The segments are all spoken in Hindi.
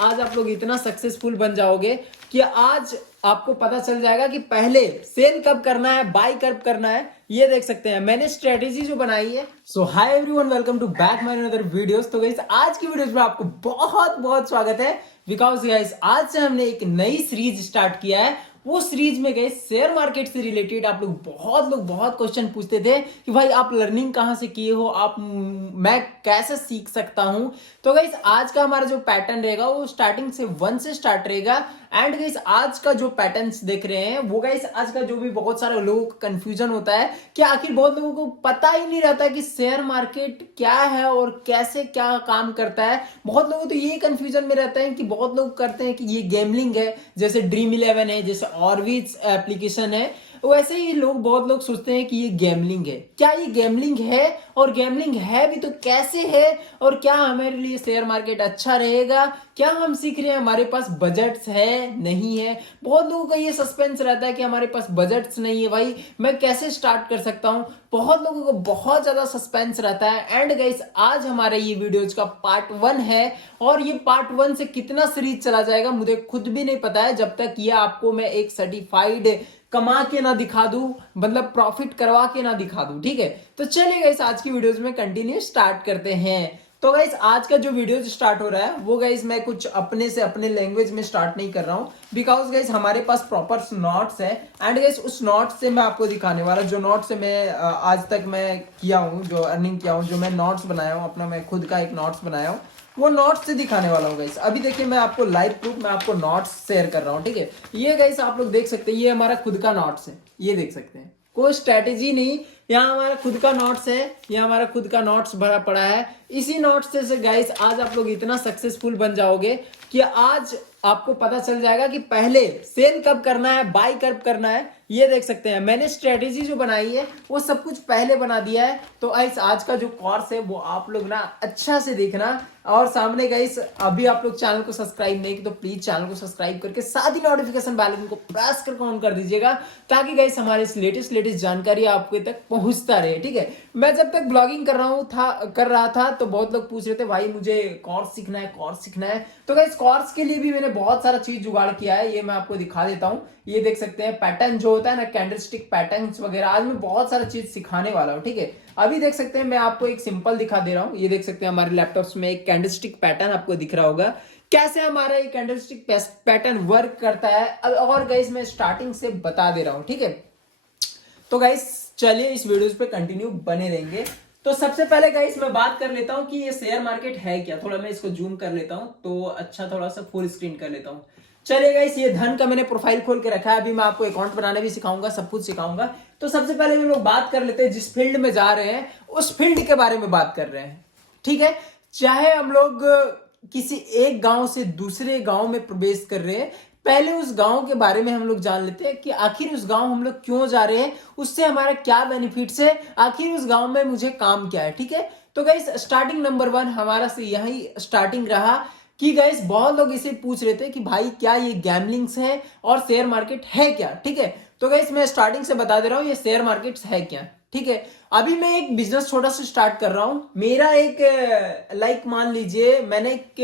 आज आप लोग इतना सक्सेसफुल बन जाओगे कि आज आपको पता चल जाएगा कि पहले सेल कब करना है, बाय कब करना है। ये देख सकते हैं मैंने स्ट्रेटेजी जो बनाई है। So hi everyone, welcome to back my another videos. तो गाइस आज की वीडियोस में आपको बहुत बहुत स्वागत है बिकॉज गाइस आज से हमने एक नई सीरीज स्टार्ट किया है। वो सीरीज में गए शेयर मार्केट से रिलेटेड आप लोग बहुत क्वेश्चन पूछते थे कि भाई आप लर्निंग कहाँ से किए हो, आप मैं कैसे सीख सकता हूं। तो गाइस आज का हमारा जो पैटर्न रहेगा वो स्टार्टिंग से 1 से स्टार्ट रहेगा। एंड गाइस आज का जो पैटर्न्स देख रहे हैं वो गाइस आज का जो भी बहुत सारे लोगों को कंफ्यूजन होता है कि आखिर बहुत लोगों को पता ही नहीं रहता कि शेयर मार्केट क्या है और कैसे क्या काम करता है। बहुत लोगों तो ये कंफ्यूजन में रहता है कि बहुत लोग करते हैं कि ये गेमलिंग है, जैसे ड्रीम 11 है, जैसे ऑर्बिट एप्लीकेशन है, वैसे ही बहुत लोग सोचते हैं कि ये गेमलिंग है। क्या ये गेमलिंग है? और गेमलिंग है भी तो कैसे है? और क्या हमारे लिए शेयर मार्केट अच्छा रहेगा? क्या हम सीख रहे हैं, हमारे पास बजट्स है नहीं है? बहुत लोगों का ये सस्पेंस रहता है कि हमारे पास बजट्स नहीं है, भाई मैं कैसे स्टार्ट कर सकता हूं। बहुत लोगों को बहुत ज्यादा सस्पेंस रहता है। एंड गाइस आज हमारे ये वीडियोज का पार्ट 1 है और ये पार्ट 1 से कितना सीरीज चला जाएगा मुझे खुद भी नहीं पता है, जब तक ये आपको मैं एक सर्टिफाइड कमा के ना दिखा दूं, मतलब प्रॉफिट करवा के ना दिखा दूं। ठीक है, तो चलिए गाइस आज की वीडियोस में कंटिन्यू स्टार्ट करते हैं। तो गाइस आज का जो वीडियो स्टार्ट हो रहा है वो गाइस मैं कुछ अपने से अपने लैंग्वेज में स्टार्ट नहीं कर रहा हूं बिकॉज गाइस हमारे पास प्रॉपर नोट्स है। एंड गाइस उस नोट्स से मैं आपको दिखाने वाला, जो नोट्स से मैं आज तक मैं किया हूं, जो अर्निंग किया हूं, जो मैं नोट्स बनाया हूं अपना, मैं खुद का एक नोट्स बनाया हूं, वो नोट्स से दिखाने वाला हूँ गाइस। अभी देखिए मैं आपको लाइव प्रूफ, मैं आपको नोट्स शेयर कर रहा हूँ। ठीक है, ये गाइस आप लोग देख सकते हैं, ये हमारा खुद का नोट्स है, ये देख सकते हैं, कोई स्ट्रेटेजी नहीं, यहाँ हमारा खुद का नोट्स है, यहाँ हमारा खुद का नोट्स भरा पड़ा है। इसी नोट्स से गाइस आज आप लोग इतना सक्सेसफुल बन जाओगे कि आज आपको पता चल जाएगा कि पहले सेल कब करना है, बाय कब करना है। ये देख सकते हैं मैंने स्ट्रेटेजी जो बनाई है वो सब कुछ पहले बना दिया है। तो आज का जो कोर्स है वो आप लोग ना अच्छा से देखना। और सामने गाइस अभी आप लोग चैनल को सब्सक्राइब नहीं की तो प्लीज चैनल को सब्सक्राइब करके साथ ही नोटिफिकेशन बेल आइकन को प्रेस करके ऑन कर दीजिएगा ताकि गाइस हमारे लेटेस्ट जानकारी आपके तक पहुंचता रहे। ठीक है, मैं जब तक ब्लॉगिंग कर रहा था तो बहुत लोग पूछ रहे थे भाई मुझे कोर्स सीखना है, कोर्स सीखना है। तो गाइस कोर्स के लिए भी मैंने बहुत सारा चीज जुगाड़ किया है, ये मैं आपको दिखा देता हूँ। ये देख सकते हैं पैटर्न जो होता है ना, कैंडलस्टिक पैटर्न्स वगैरह, आज मैं बहुत सारा चीज सिखाने वाला हूँ। ठीक है, अभी देख सकते हैं मैं आपको एक सिंपल दिखा दे रहा हूँ। ये देख सकते हैं हमारे लैपटॉप्स में एक कैंडलस्टिक पैटर्न आपको दिख रहा होगा, कैसे हमारा ये कैंडलस्टिक पैटर्न वर्क करता है। और गाइस मैं स्टार्टिंग से बता दे रहा हूँ। ठीक है, तो गाइस चलिए इस वीडियोस पे कंटिन्यू बने रहेंगे। तो सबसे पहले गाइस मैं बात कर लेता हूं कि ये शेयर मार्केट है क्या। थोड़ा मैं इसको जूम कर लेता हूं तो अच्छा, थोड़ा सा फुल स्क्रीन कर लेता हूं। चलिए गाइस ये धन का मैंने प्रोफाइल खोल के रखा है, अभी मैं आपको अकाउंट बनाने भी सिखाऊंगा, सब कुछ सिखाऊंगा। तो सबसे पहले हम लोग बात कर लेते हैं, जिस फील्ड में जा रहे हैं उस फील्ड के बारे में बात कर रहे हैं। ठीक है, चाहे हम लोग किसी एक गांव से दूसरे गांव में प्रवेश कर रहे हैं, पहले उस गांव के बारे में हम लोग जान लेते हैं कि आखिर उस गांव हम लोग क्यों जा रहे हैं, उससे हमारा क्या बेनिफिट्स है, आखिर उस गांव में मुझे काम क्या है। ठीक है, तो गाइस स्टार्टिंग नंबर 1 हमारा से यही स्टार्टिंग रहा कि गाइस बहुत लोग इसे पूछ रहे थे कि भाई क्या ये गैमलिंग्स है और शेयर मार्केट है क्या। ठीक है, तो गाइस मैं स्टार्टिंग से बता दे रहा हूं ये शेयर मार्केट है क्या। ठीक है, अभी मैं एक बिजनेस छोटा सा स्टार्ट कर रहा हूं। मेरा एक मान लीजिए मैंने एक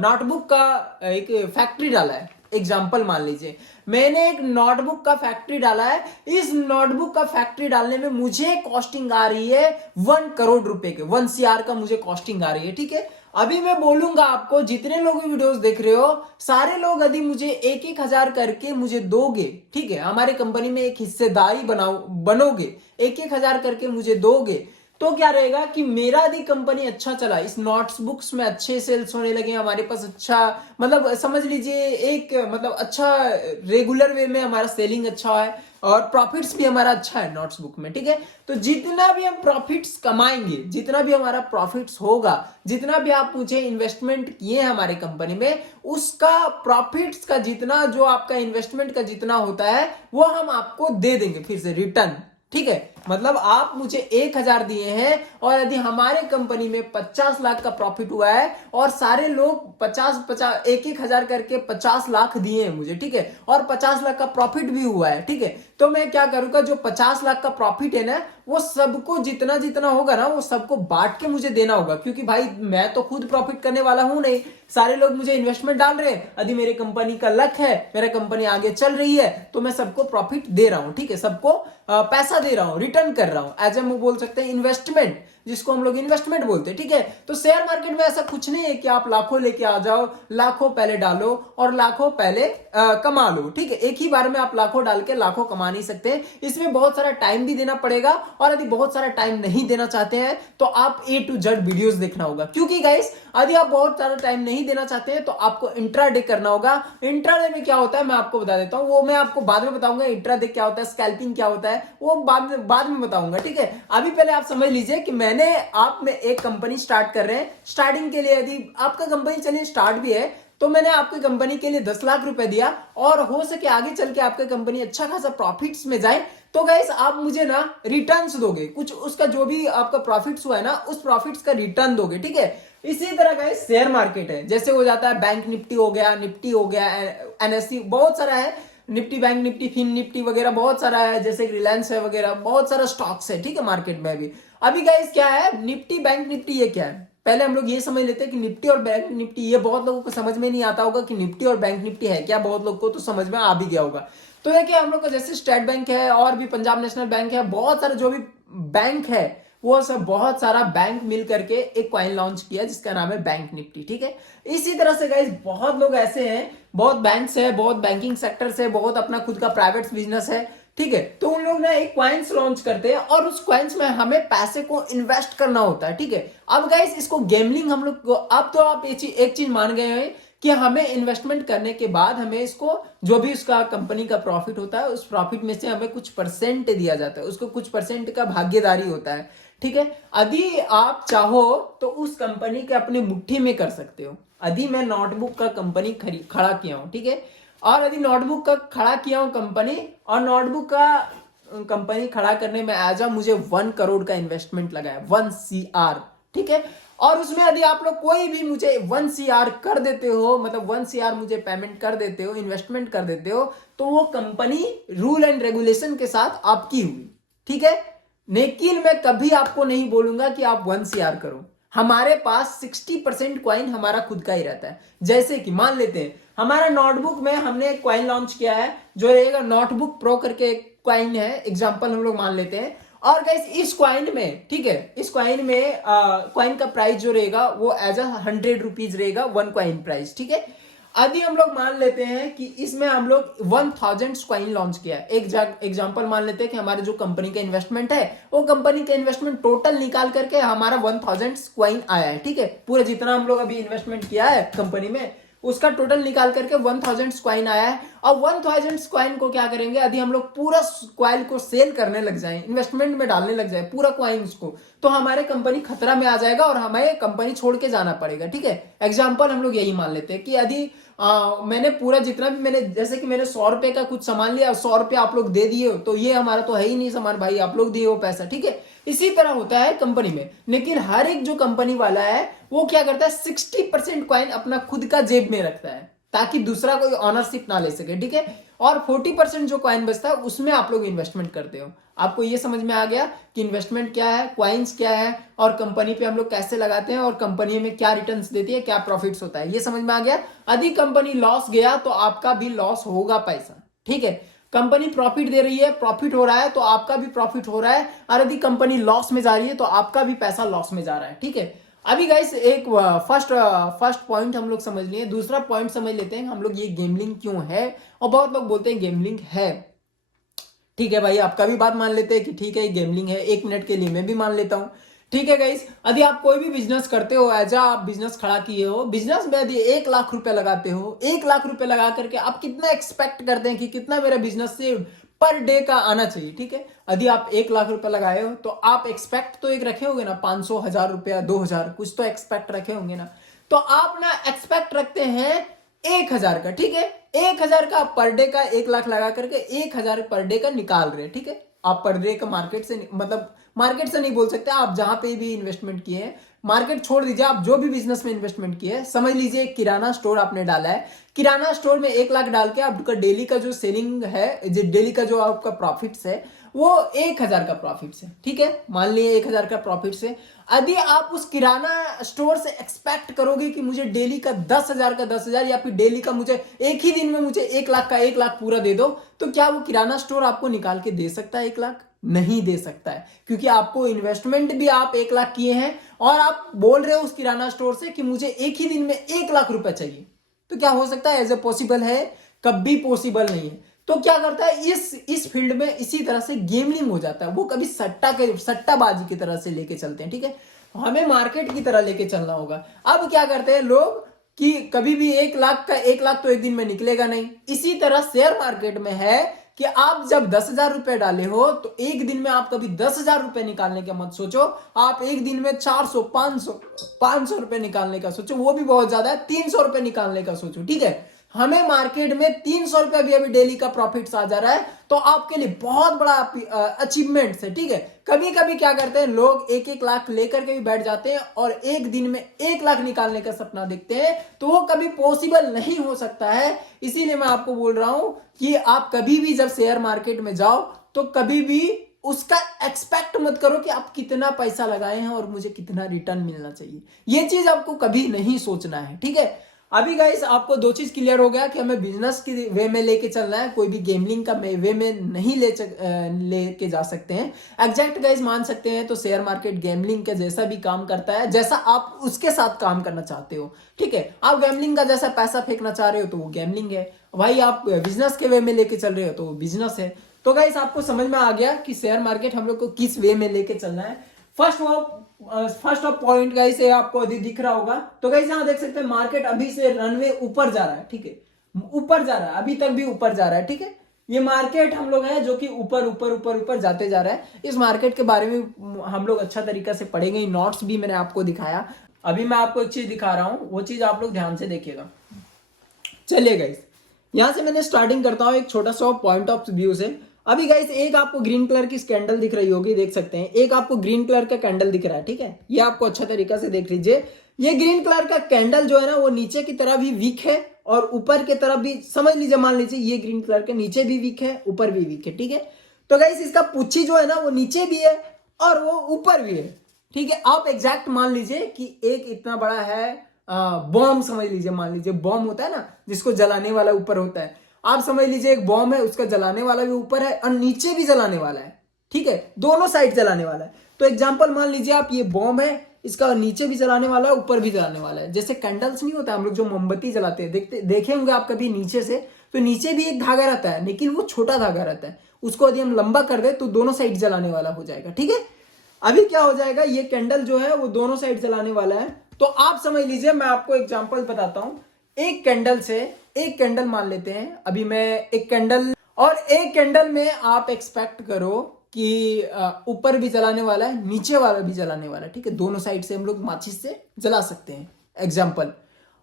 नोटबुक का एक फैक्ट्री डाला है। एग्जाम्पल मान लीजिए मैंने एक नोटबुक का फैक्ट्री डाला है। इस नोटबुक का फैक्ट्री डालने में मुझे कॉस्टिंग आ रही है 1 करोड़ रुपए के, 1 CR का मुझे कॉस्टिंग आ रही है। ठीक है, अभी मैं बोलूंगा आपको, जितने लोग वीडियोस देख रहे हो सारे लोग यदि मुझे 1-1 हजार करके मुझे दोगे, ठीक है, हमारे कंपनी में एक हिस्सेदारी बनोगे, 1-1 हजार करके मुझे दोगे, तो क्या रहेगा कि मेरा यदि कंपनी अच्छा चला, इस नोट्स बुक्स में अच्छे सेल्स होने लगे, हमारे पास अच्छा, मतलब समझ लीजिए एक मतलब अच्छा रेगुलर वे में हमारा सेलिंग अच्छा है और प्रॉफिट्स भी हमारा अच्छा है नोट्स बुक में। ठीक है, तो जितना भी हम प्रॉफिट्स कमाएंगे, जितना भी हमारा प्रॉफिट्स होगा, जितना भी आप मुझे इन्वेस्टमेंट किए हैं हमारे कंपनी में, उसका प्रॉफिट्स का जितना, जो आपका इन्वेस्टमेंट का जितना होता है वो हम आपको दे देंगे फिर से रिटर्न। ठीक है, मतलब आप मुझे 1,000 दिए हैं और यदि हमारे कंपनी में 50 लाख का प्रॉफिट हुआ है और सारे लोग 50 एक हजार करके 50 लाख दिए हैं मुझे, ठीक है, और 50 लाख का प्रॉफिट भी हुआ है, ठीक है, तो मैं क्या करूंगा, जो 50 लाख का प्रॉफिट है ना, वो सबको जितना जितना होगा ना, वो सबको बांट के मुझे देना होगा, क्योंकि भाई मैं तो खुद प्रॉफिट करने वाला हूं नहीं, सारे लोग मुझे इन्वेस्टमेंट डाल रहे हैं, यदि मेरे कंपनी का लक है, मेरा कंपनी आगे चल रही है, तो मैं सबको प्रॉफिट दे रहा हूं, ठीक है, सबको पैसा दे रहा हूं, रिटर्न कर रहा हूं, एज ए बोल सकते हैं इन्वेस्टमेंट, जिसको हम लोग इन्वेस्टमेंट बोलते हैं, ठीक है। तो शेयर मार्केट में ऐसा कुछ नहीं है कि आप लाखों लेके आ जाओ, लाखों पहले डालो और लाखों पहले कमा लो, ठीक है, एक ही बार में आप लाखों डाल के लाखों कमा नहीं सकते, इसमें बहुत सारा टाइम भी देना पड़ेगा, और यदि बहुत सारा टाइम नहीं देना चाहते हैं तो आप A to Z वीडियोस देखना होगा, क्योंकि गाइस यदि आप बहुत सारा टाइम नहीं देना चाहते हैं तो आपको इंट्राडे करना होगा। इंट्राडे में क्या होता है मैं आपको बता देता हूं, वो मैं आपको बाद में बताऊंगा, इंट्राडे क्या होता है, स्कैल्पिंग क्या होता है, वो बाद में बताऊंगा, ठीक है। अभी पहले आप समझ लीजिए कि मैंने आप में एक कंपनी स्टार्ट कर रहे हैं, स्टार्टिंग के लिए यदि आपका कंपनी चलिए स्टार्ट भी है, तो मैंने आपकी कंपनी के लिए 10 लाख रुपए दिया, और हो सके आगे चल के आपकी कंपनी अच्छा खासा प्रॉफिट्स में जाए, तो गाइस आप मुझे ना रिटर्न्स दोगे, कुछ उसका जो भी आपका प्रॉफिट्स हुआ है ना, उस प्रॉफिट्स का रिटर्न दोगे, ठीक है। इसी तरह गाइस शेयर मार्केट है, जैसे हो जाता है बैंक निफ्टी हो गया, NSE बहुत सारा है, Nifty bank Nifty fin Nifty वगैरह बहुत सारा है, जैसे रिलायंस है वगैरह, बहुत सारा स्टॉक्स है, ठीक है, मार्केट में भी। अभी गाइस क्या है निफ्टी बैंक निफ्टी, ये क्या है, पहले हम लोग ये समझ लेते हैं कि निफ्टी और बैंक निफ्टी, ये बहुत लोगों को समझ में नहीं आता होगा कि निफ्टी और बैंक निफ्टी है क्या, बहुत लोग को तो समझ में आ भी गया होगा। तो देखिए हम लोग को जैसे स्टेट बैंक है और भी पंजाब नेशनल बैंक है, बहुत सारे जो भी बैंक है, वो सब बहुत सारा बैंक मिल करके एक कॉइन लॉन्च किया जिसका नाम है बैंक निफ्टी, ठीक है। इसी तरह से गाइस बहुत लोग ऐसे हैं, बहुत बैंक्स है, बहुत बैंकिंग सेक्टर से, बहुत अपना खुद का प्राइवेट बिजनेस है, ठीक है, तो उन लोग ना एक क्वाइंस लॉन्च करते हैं और उस क्वाइंस में हमें पैसे को इन्वेस्ट करना होता है, ठीक है। अब गाइस इसको गेमलिंग हम लोग, अब तो आप एक चीज मान गए हैं कि हमें इन्वेस्टमेंट करने के बाद हमें इसको जो भी उसका कंपनी का प्रॉफिट होता है, उस प्रॉफिट में से हमें कुछ परसेंट दिया जाता है, उसको कुछ परसेंट का भागीदारी होता है, ठीक है। यदि आप चाहो तो उस कंपनी के अपने मुट्ठी में कर सकते हो। यदि मैं नोटबुक का कंपनी खड़ा किया हूं, ठीक है, और यदि नोटबुक का खड़ा किया हूं कंपनी, और नोटबुक का कंपनी खड़ा करने में एज मुझे 1 करोड़ का इन्वेस्टमेंट लगा है, 1 CR, ठीक है, और उसमें यदि आप लोग कोई भी मुझे 1 CR कर देते हो, मतलब 1 CR मुझे पेमेंट कर देते हो, इन्वेस्टमेंट कर देते हो, तो वो कंपनी रूल एंड रेगुलेशन के साथ आपकी हुई, ठीक है। लेकिन मैं कभी आपको नहीं बोलूंगा कि आप 1 CR करो, हमारे पास 60% क्वाइन हमारा खुद का ही रहता है। जैसे कि मान लेते हैं हमारा नोटबुक में हमने एक क्वाइन लॉन्च किया है, जो रहेगा नोटबुक प्रो करके एक क्वाइन है, एग्जांपल हम लोग मान लेते हैं, और गाइस इस क्वाइन में, ठीक है, इस क्वाइन में क्वाइन का प्राइस जो रहेगा वो एज 100 रुपीज रहेगा, 1 क्वाइन प्राइस, ठीक है। यदि हम लोग मान लेते हैं कि इसमें हम लोग 1000 क्वाइन लॉन्च किया है, एक एग्जांपल मान लेते हैं कि हमारे जो कंपनी का इन्वेस्टमेंट है, वो कंपनी का इन्वेस्टमेंट टोटल निकाल करके हमारा 1000 क्वाइन आया है, ठीक है, पूरा जितना हम लोग अभी इन्वेस्टमेंट किया है कंपनी में, उसका टोटल निकाल करके 1000 क्वाइन आया है। और 1000 क्वाइन को क्या करेंगे, यदि हम लोग पूरा क्वाइन को सेल करने लग जाए, इन्वेस्टमेंट में डालने लग जाए पूरा क्वाइंस को, तो हमारे कंपनी खतरा में आ जाएगा और हमें कंपनी छोड़ के जाना पड़ेगा, ठीक है। एग्जांपल हम लोग यही मान लेते हैं कि यदि मैंने पूरा जितना भी मैंने, जैसे कि मैंने 100 रुपए का कुछ सामान लिया, 100 रुपए आप लोग दे दिए हो, तो ये हमारा तो है ही नहीं सामान, भाई आप लोग दिए हो पैसा, ठीक है। इसी तरह होता है कंपनी में, लेकिन हर एक जो कंपनी वाला है वो क्या करता है, 60% क्वाइन अपना खुद का जेब में रखता है ताकि दूसरा कोई ऑनरशिप ना ले सके, ठीक है, और 40% जो क्वाइन बचता है उसमें आप लोग इन्वेस्टमेंट करते हो। आपको ये समझ में आ गया कि इन्वेस्टमेंट क्या है, क्वाइंस क्या है, और कंपनी पे हम लोग कैसे लगाते हैं, और कंपनी में क्या रिटर्न्स देती है, क्या प्रॉफिट्स होता है, ये समझ में आ गया। यदि कंपनी लॉस गया तो आपका भी लॉस होगा पैसा, ठीक है। कंपनी प्रॉफिट दे रही है, प्रॉफिट हो रहा है, तो आपका भी प्रॉफिट हो रहा है, और यदि कंपनी लॉस में जा रही है तो आपका भी पैसा लॉस में जा रहा है, ठीक है। अभी गाइस एक फर्स्ट पॉइंट हम लोग समझ लिए, दूसरा पॉइंट समझ लेते हैं हम लोग, ये गेमलिंग क्यों है, और बहुत लोग बोलते हैं गेमलिंग है, ठीक है भाई, आपका भी बात मान लेते हैं कि ठीक है गेमलिंग है, 1 मिनट के लिए मैं भी मान लेता हूं, ठीक है गाइस। यदि आप कोई भी बिजनेस करते हो, एज आप बिजनेस खड़ा किए हो, बिजनेस में यदि 1 लाख रुपए लगाते हो, 1 लाख रुपए लगा करके आप कितना एक्सपेक्ट करते हैं कि कितना मेरा बिजनेस से पर डे का आना चाहिए, ठीक है। यदि आप 1 लाख रुपए लगाए हो तो आप एक्सपेक्ट तो एक रखे होंगे ना, 500, 1000 रुपया, 2000, कुछ तो एक्सपेक्ट रखे होंगे ना, तो आप ना एक्सपेक्ट रखते हैं 1000 का, ठीक है, 1000 का पर डे का, 1 लाख लगा करके 1000 पर डे का निकाल रहे, ठीक है, आप पर डे का मार्केट से मतलब मार्केट से नहीं बोल सकते, आप जहां पे भी इन्वेस्टमेंट किए हैं, मार्केट छोड़ दीजिए, आप जो भी बिजनेस में इन्वेस्टमेंट किए हैं, समझ लीजिए किराना स्टोर आपने डाला है, किराना स्टोर में 1 लाख डाल के आपका डेली का जो सेलिंग है, डेली का जो आपका प्रॉफिट्स है वो 1,000 का प्रॉफिट्स है, ठीक है, मान लिए 1,000 का प्रॉफिट्स है। यदि आप उस किराना स्टोर से एक्सपेक्ट करोगे कि मुझे डेली का 10,000 का 10,000 या फिर डेली का मुझे एक ही दिन में मुझे 1 लाख का 1 लाख पूरा दे दो, तो क्या वो किराना स्टोर आपको निकाल के दे सकता है 1 लाख? नहीं दे सकता है, क्योंकि आपको इन्वेस्टमेंट भी आप 1 लाख किए हैं और आप बोल रहे हो उस किराना स्टोर से कि मुझे एक ही दिन में 1 लाख रुपए चाहिए। तो क्या हो सकता है? एज ए पॉसिबल है? कभी पॉसिबल नहीं है। तो क्या करता है इस फील्ड में इसी तरह से गेमलिंग हो जाता है, वो कभी सट्टाबाजी की तरह से लेके चलते हैं, ठीक है। हमें मार्केट की तरह लेके चलना होगा। अब क्या करते हैं लोग कि कभी भी 1 लाख का 1 लाख तो एक दिन में निकलेगा नहीं। इसी तरह शेयर मार्केट में है कि आप जब 10,000 रुपए डाले हो तो एक दिन में आप कभी 10,000 रुपए निकालने का मत सोचो, आप एक दिन में 400 500 रुपए निकालने का सोचो, वो भी बहुत ज्यादा है, 300 रुपए निकालने का सोचो, ठीक है। हमें मार्केट में 300 रुपए भी अभी डेली का प्रॉफिट आ जा रहा है तो आपके लिए बहुत बड़ा अचीवमेंट है, ठीक है। कभी कभी क्या करते हैं लोग 1-1 लाख लेकर के भी बैठ जाते हैं और एक दिन में 1 लाख निकालने का सपना देखते हैं, तो वो कभी पॉसिबल नहीं हो सकता है। इसीलिए मैं आपको बोल रहा हूं कि आप कभी भी जब शेयर मार्केट में जाओ तो कभी भी उसका एक्सपेक्ट मत करो कि आप कितना पैसा लगाए हैं और मुझे कितना रिटर्न मिलना चाहिए, ये चीज आपको कभी नहीं सोचना है, ठीक है। अभी गाइस आपको 2 चीज क्लियर हो गया कि हमें बिजनेस की वे में लेके चलना है, कोई भी गेमलिंग का वे में नहीं लेके जा सकते हैं। एग्जैक्ट गाइस मान सकते हैं तो शेयर मार्केट गेमलिंग के जैसा भी काम करता है, जैसा आप उसके साथ काम करना चाहते हो, ठीक है। आप गेमलिंग का जैसा पैसा फेंकना चाह रहे हो तो वो गेमलिंग है भाई, आप बिजनेस के वे में लेके चल रहे हो तो वो बिजनेस है। तो गाइस आपको समझ में आ गया कि शेयर मार्केट हम लोग को किस वे में लेके चलना है। फर्स्ट ऑफ पॉइंट गाइस ये आपको दिख रहा होगा। तो गाइस यहां देख सकते हैं मार्केट अभी से रनवे ऊपर जा रहा है, ठीक है, ऊपर जा रहा है, अभी तक भी ऊपर जा रहा है, ठीक है। ये मार्केट हम लोग है जो कि ऊपर ऊपर ऊपर ऊपर जाते जा रहा है। इस मार्केट के बारे में हम लोग अच्छा तरीका से पढ़ेंगे, नोट्स भी मैंने आपको दिखाया। अभी मैं आपको एक चीज दिखा रहा हूं, वो चीज आप लोग ध्यान से देखिएगा। चलिए गाइस यहां से मैंने स्टार्टिंग करता हूं एक छोटा सा पॉइंट ऑफ व्यू से। अभी गाइस एक आपको ग्रीन कलर की कैंडल दिख रही होगी, देख सकते हैं, एक आपको ग्रीन कलर का कैंडल दिख रहा है, ठीक है। ये आपको अच्छा तरीका से देख लीजिए। ये ग्रीन कलर का कैंडल जो है ना वो नीचे की तरफ भी वीक है और ऊपर की तरफ भी, समझ लीजिए, मान लीजिए ये ग्रीन कलर के नीचे भी वीक है, ऊपर भी वीक है, ठीक है। तो गाइस इसका पुच्छी जो है ना वो नीचे भी है और वो ऊपर भी है, ठीक है। आप एग्जैक्ट मान लीजिए कि एक इतना बड़ा है बॉम्ब, समझ लीजिए, मान लीजिए बॉम्ब होता है ना जिसको जलाने वाला ऊपर होता है, आप समझ लीजिए एक बॉम्ब है, उसका जलाने वाला भी ऊपर है और नीचे भी जलाने वाला है, ठीक है, दोनों साइड जलाने वाला है। तो एग्जांपल मान लीजिए आप, ये बॉम्ब है, इसका नीचे भी जलाने वाला है, ऊपर भी जलाने वाला है। जैसे कैंडल्स नहीं होता हम लोग जो मोमबत्ती जलाते हैं, देखे होंगे आप कभी नीचे से, तो नीचे भी एक धागा रहता है लेकिन वो छोटा धागा रहता है, उसको यदि हम लंबा कर दे तो दोनों साइड जलाने वाला हो जाएगा, ठीक है। अभी क्या हो जाएगा, ये कैंडल जो है वो दोनों साइड जलाने वाला है। तो आप समझ लीजिए, मैं आपको एग्जांपल बताता हूं, एक कैंडल से एक कैंडल मान लेते हैं, अभी मैं एक कैंडल, और एक कैंडल में आप एक्सपेक्ट करो कि ऊपर भी जलाने वाला है, नीचे वाला भी जलाने वाला है, ठीक है, दोनों साइड से हम लोग माचिस से जला सकते हैं। एग्जांपल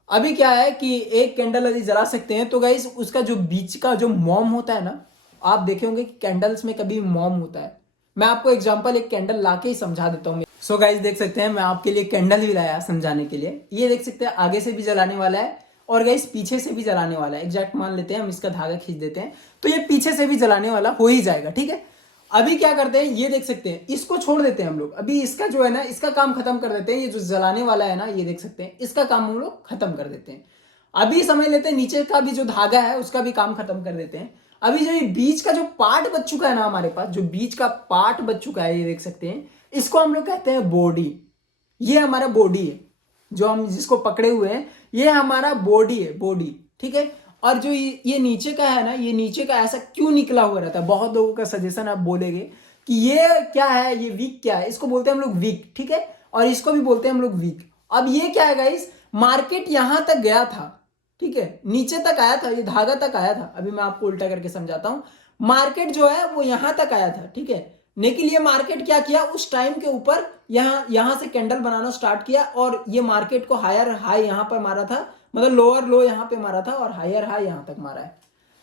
अभी क्या है कि एक कैंडल यदि जला सकते हैं तो गाइस उसका जो बीच का जो मॉम होता है ना, आप देखे होंगे कि कैंडल्स में कभी मॉम होता है। मैं आपको एग्जांपल एक कैंडल लाके ही समझा देता हूँ। सो गाइस देख सकते हैं मैं आपके लिए कैंडल भी लाया समझाने के लिए। ये देख सकते हैं आगे से भी जलाने वाला है और गाइस पीछे से भी जलाने वाला है। एग्जैक्ट मान लेते हैं, हम इसका धागा खींच देते हैं तो ये पीछे से भी जलाने वाला हो ही जाएगा, ठीक है। अभी क्या करते हैं, ये देख सकते हैं, इसको छोड़ देते हैं हम लोग, अभी इसका जो है ना इसका काम खत्म कर देते हैं। ये जो जलाने वाला है ना, ये देख सकते हैं, इसका काम हम लोग खत्म कर देते हैं। अभी समझ लेते हैं नीचे का भी जो धागा है उसका भी काम खत्म कर देते हैं। अभी जो ये बीच का जो पार्ट बच चुका है ना हमारे पास, जो बीच का पार्ट बच चुका है, ये देख सकते हैं, इसको हम लोग कहते हैं बॉडी। ये हमारा बॉडी है, जो हम जिसको पकड़े हुए हैं, ये हमारा बॉडी है, बॉडी, ठीक है। और जो ये नीचे का है ना, ये नीचे का ऐसा क्यों निकला हुआ रहता है, बहुत लोगों का सजेशन आप बोलेंगे कि ये क्या है, ये वीक क्या है, इसको बोलते हैं हम लोग वीक, ठीक है, और इसको भी बोलते हैं हम लोग वीक। अब ये क्या है गाइस, मार्केट यहां तक गया था, ठीक है, नीचे तक आया था, ये धागा तक आया था। अभी मैं आपको उल्टा करके समझाता हूं, मार्केट जो है वो यहां तक आया था, ठीक है, लेकिन ये मार्केट क्या किया उस टाइम के ऊपर, यहां से कैंडल बनाना स्टार्ट किया और ये मार्केट को हायर हाई यहां पर मारा था, मतलब लोअर लो यहां पे मारा था और हायर हाई यहां तक मारा है।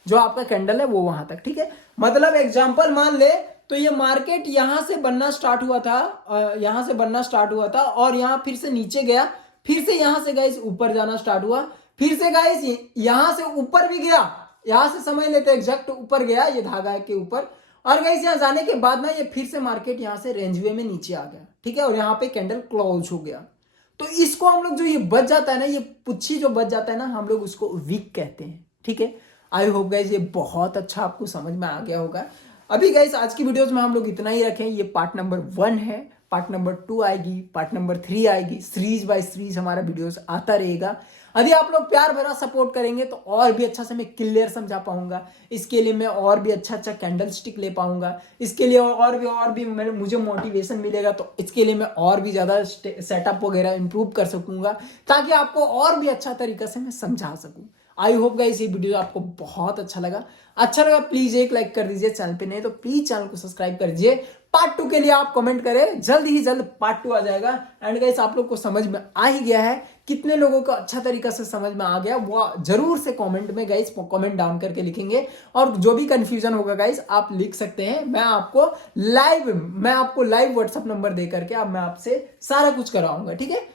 जो आपका कैंडल है वो वहां तक, ठीक है। मतलब एग्जांपल मान ले तो ये मार्केट यहां से बनना स्टार्ट हुआ था, यहां से बनना स्टार्ट हुआ था और यहां फिर से नीचे गया, फिर से यहां से गाइस ऊपर जाना स्टार्ट हुआ, फिर से गाइस यहां से ऊपर भी गया, यहां से समझ लेते एग्जैक्ट ऊपर गया ये धागा के ऊपर, और गाइस यहां जाने के बाद ना ये फिर से मार्केट यहां से रेंजवे में नीचे आ गया, ठीक है, और यहां पे कैंडल क्लोज हो गया। तो इसको हम लोग जो ये बच जाता है ना, ये पुच्छी जो बच जाता है ना, हम लोग उसको वीक कहते हैं, ठीक है। आई होप गाइस ये बहुत अच्छा आपको समझ में आ गया होगा। अभी गाइस आज की वीडियोस में हम लोग इतना ही रखें, ये पार्ट नंबर 1 है, पार्ट नंबर 2 आएगी, पार्ट नंबर 3 आएगी, सीरीज बाय सीरीज हमारा वीडियोस आता रहेगा। यदि आप लोग प्यार भरा सपोर्ट करेंगे तो और भी अच्छा से मैं क्लियर समझा पाऊंगा, इसके लिए मैं और भी अच्छा अच्छा कैंडल स्टिक ले पाऊंगा, इसके लिए और भी मुझे मोटिवेशन मिलेगा, तो इसके लिए मैं और भी ज्यादा सेटअप वगैरह इंप्रूव कर सकूंगा, ताकि आपको और भी अच्छा तरीका से मैं समझा सकूं। आई होप गाइस ये वीडियो आपको बहुत अच्छा लगा प्लीज एक लाइक कर दीजिए, चैनल पे नहीं तो प्लीज चैनल को सब्सक्राइब कर दीजिए। पार्ट 2 के लिए आप कमेंट करें, जल्द ही जल्द पार्ट 2 आ जाएगा। एंड गाइस आप लोग को समझ में आ ही गया है, कितने लोगों को अच्छा तरीका से समझ में आ गया वो जरूर से कमेंट में गाइस कमेंट डाउन करके लिखेंगे, और जो भी कंफ्यूजन होगा गाइस आप लिख सकते हैं, मैं आपको लाइव व्हाट्सएप नंबर दे करके अब मैं आपसे सारा कुछ कराऊंगा, ठीक है।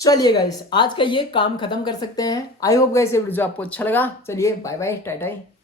चलिए गाइस आज का ये काम खत्म कर सकते हैं। आई होप गाइस ये वीडियो आपको अच्छा लगा। चलिए बाय बाय, टाटा।